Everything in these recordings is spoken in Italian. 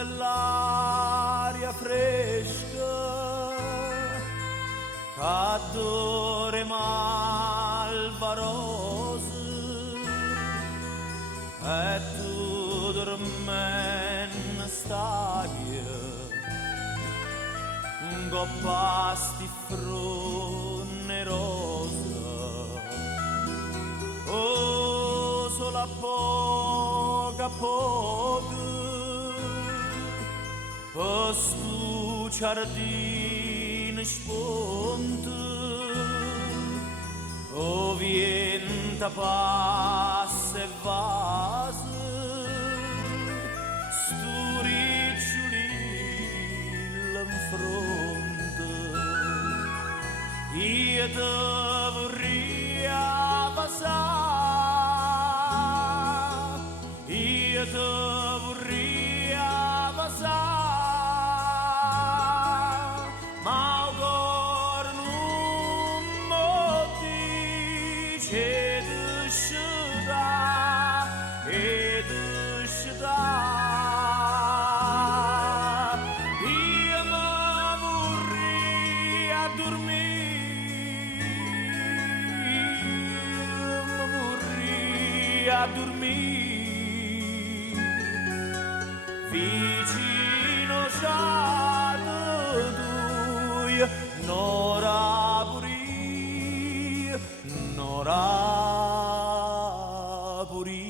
dell'aria fresca cadore malvaroso e tu dormen stai goppasti fronne rosa oh sola poca postu giardino spunto o vienta passa e vase sturiccioli in fronte io te vorrei passare io te vorrei passare ma il cuore non mi dice e d'uscita io mi vorrei a dormire vicino a Nora puri, Nora puri.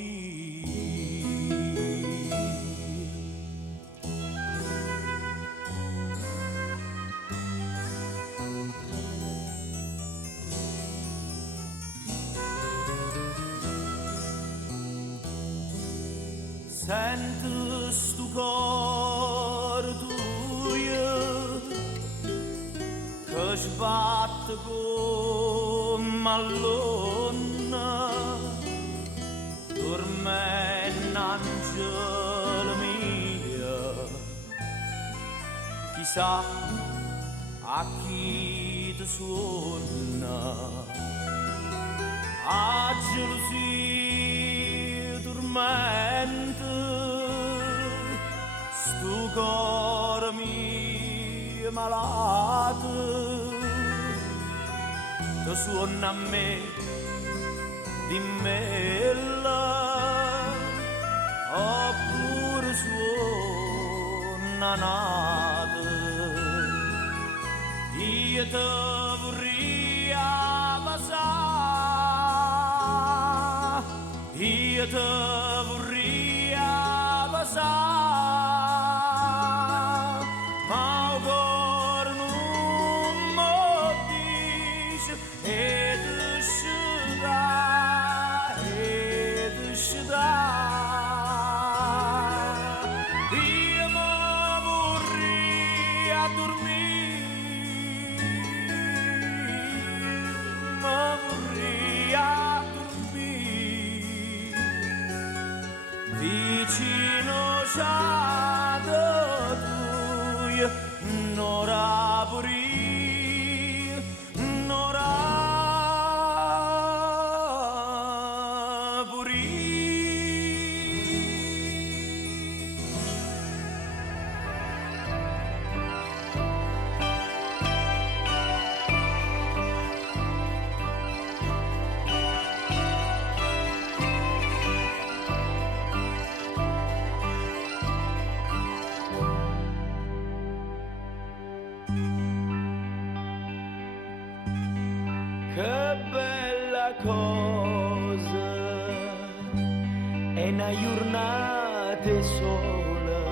Sento stu cor tuyo che sbatte come all'onna dormen angelo mio chissà a chi ti suona a gelosia dormente stu cor mio malato ti suona a me di mella oppure suona nato io te vorrei passare io te vorrei passare ma il cuore non mi dice ed uscirà io mi vorrei a dormire mi vorrei a dormire vicino a tu Nora puri Nora puri che bella cosa è una giornata sola,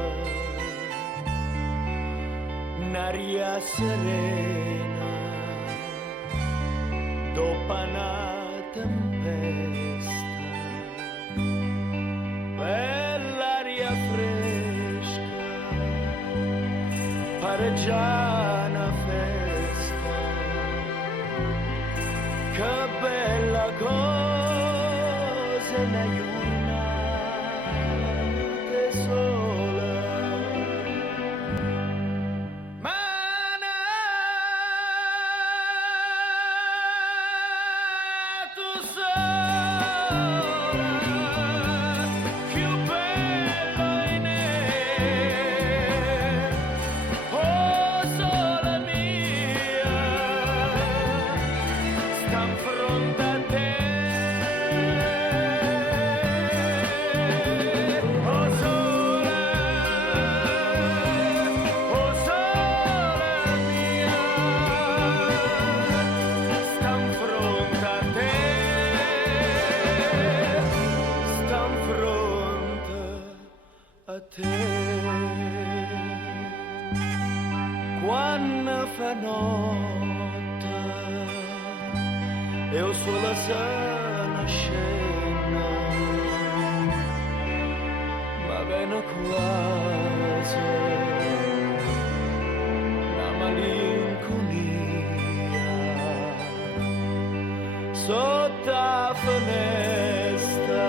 un'aria serena dopo una tempesta, bell'aria fresca, pare già una festa. Che bella cosa una giornata sola. Ma tu sola, più bello in quando fa notte io sola sana scena ma bene quasi una malinconia sotto la finestra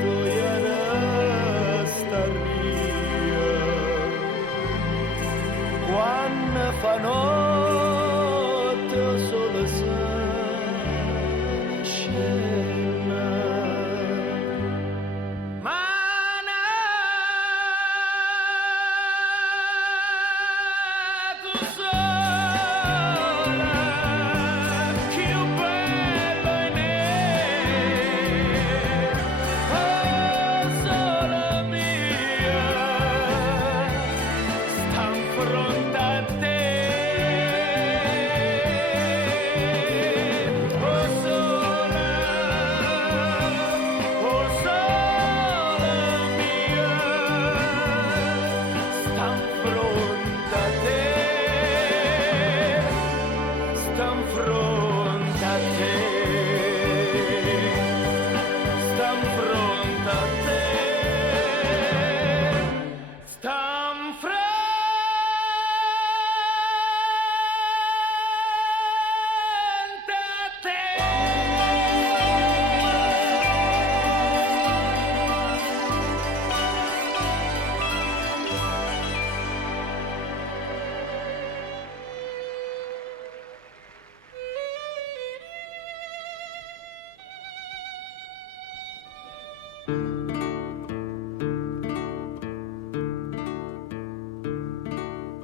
dove resta via quando fa notte solo sana scena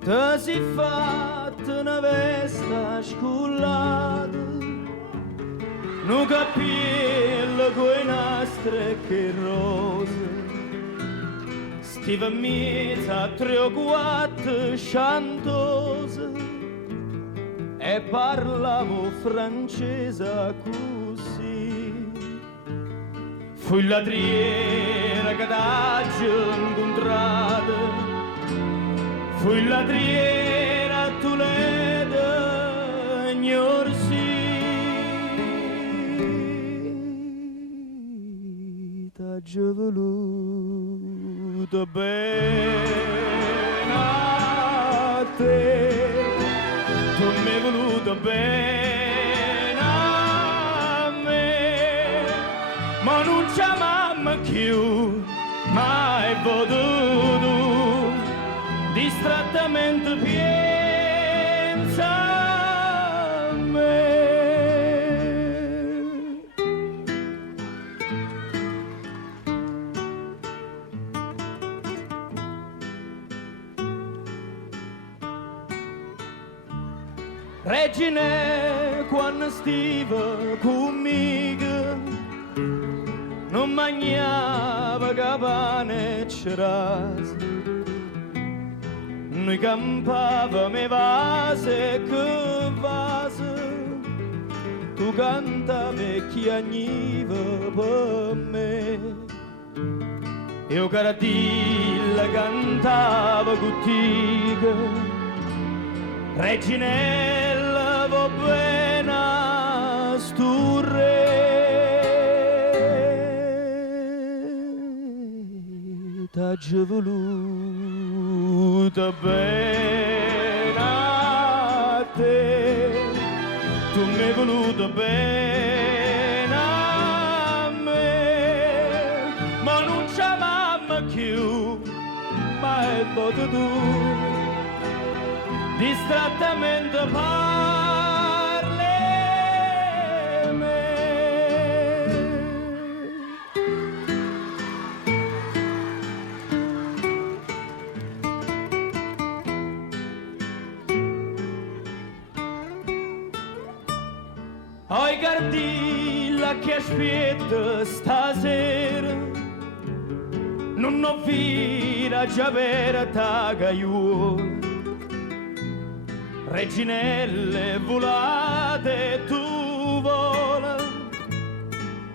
Te si fatta una vesta scullata, non capello coi nastri che rose, stiva in mezzo a 3 o 4 chantose e parlavo francese così. Fui ladriera che t'aggia incontrata, fui ladriera a Toledo, ignorsi, t'aggia voluto bene a te, tu mi hai voluto bene a me, ma non c'è mamma più, mai potuto distrattamente pensa a me. Regine, quando stiva conmigo, non mangiava capane e cerase, noi campavamo e vase che vase, tu cantavi e chi agniva per me. Io caratilla cantava contigo, Reginella va bene stu re, t'aggia voluta bene a te, tu mi hai voluto bene a me, ma non c'è mamma più, mai potuto distrattamente parli me. Oi Gardilla che aspetta stasera, non ho vira già vera tagaiuola, Reginelle volate tu vola,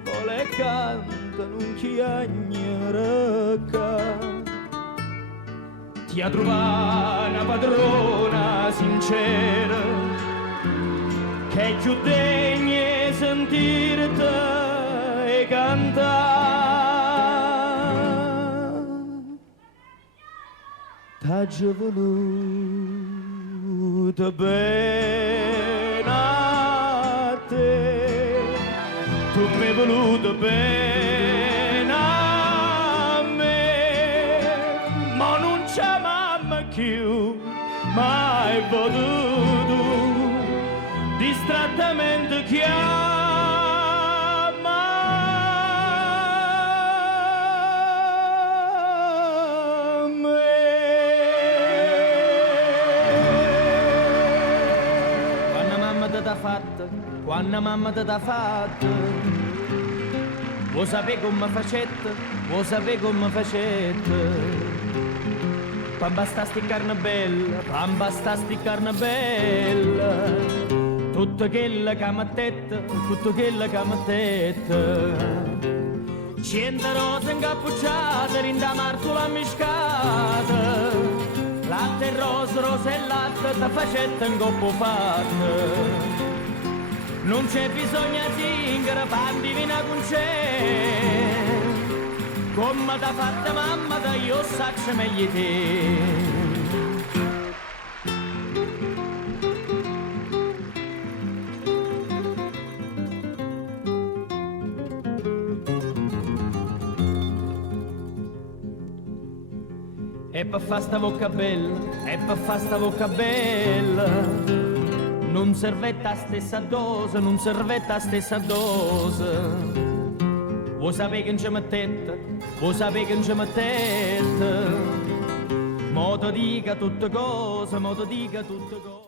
vole canta non chiagnere ca, ti ti ha trovato una padrona sincera che è più degna di sentirti e cantare. T'ha già voluto bene a te, tu mi hai voluto bene a me, ma non c'è mamma più mai potuto distrattamente quando mamma te t'ha fatta, vuoi sapere come facette, vuoi sapere come facette, pambasta sti carne bella, tutto quello che m'attetta, tutto quello che m'attetta. 100 rose incappucciate, rinda martula miscata, latte e rose, rose e latte, te facette in coppo fatta. Non c'è bisogno di zingara, pandi vina con c'è, come t'ha fatta mamma, da io saccio meglio te. E per fa sta bocca bella, e per fa sta bocca bella, non servetta stessa dose, non servetta stessa dose. Vuoi sapere che non ci mettete, vuoi sapere che non ci mettete, mo ti dica tutte cose, mo ti dica tutte cose.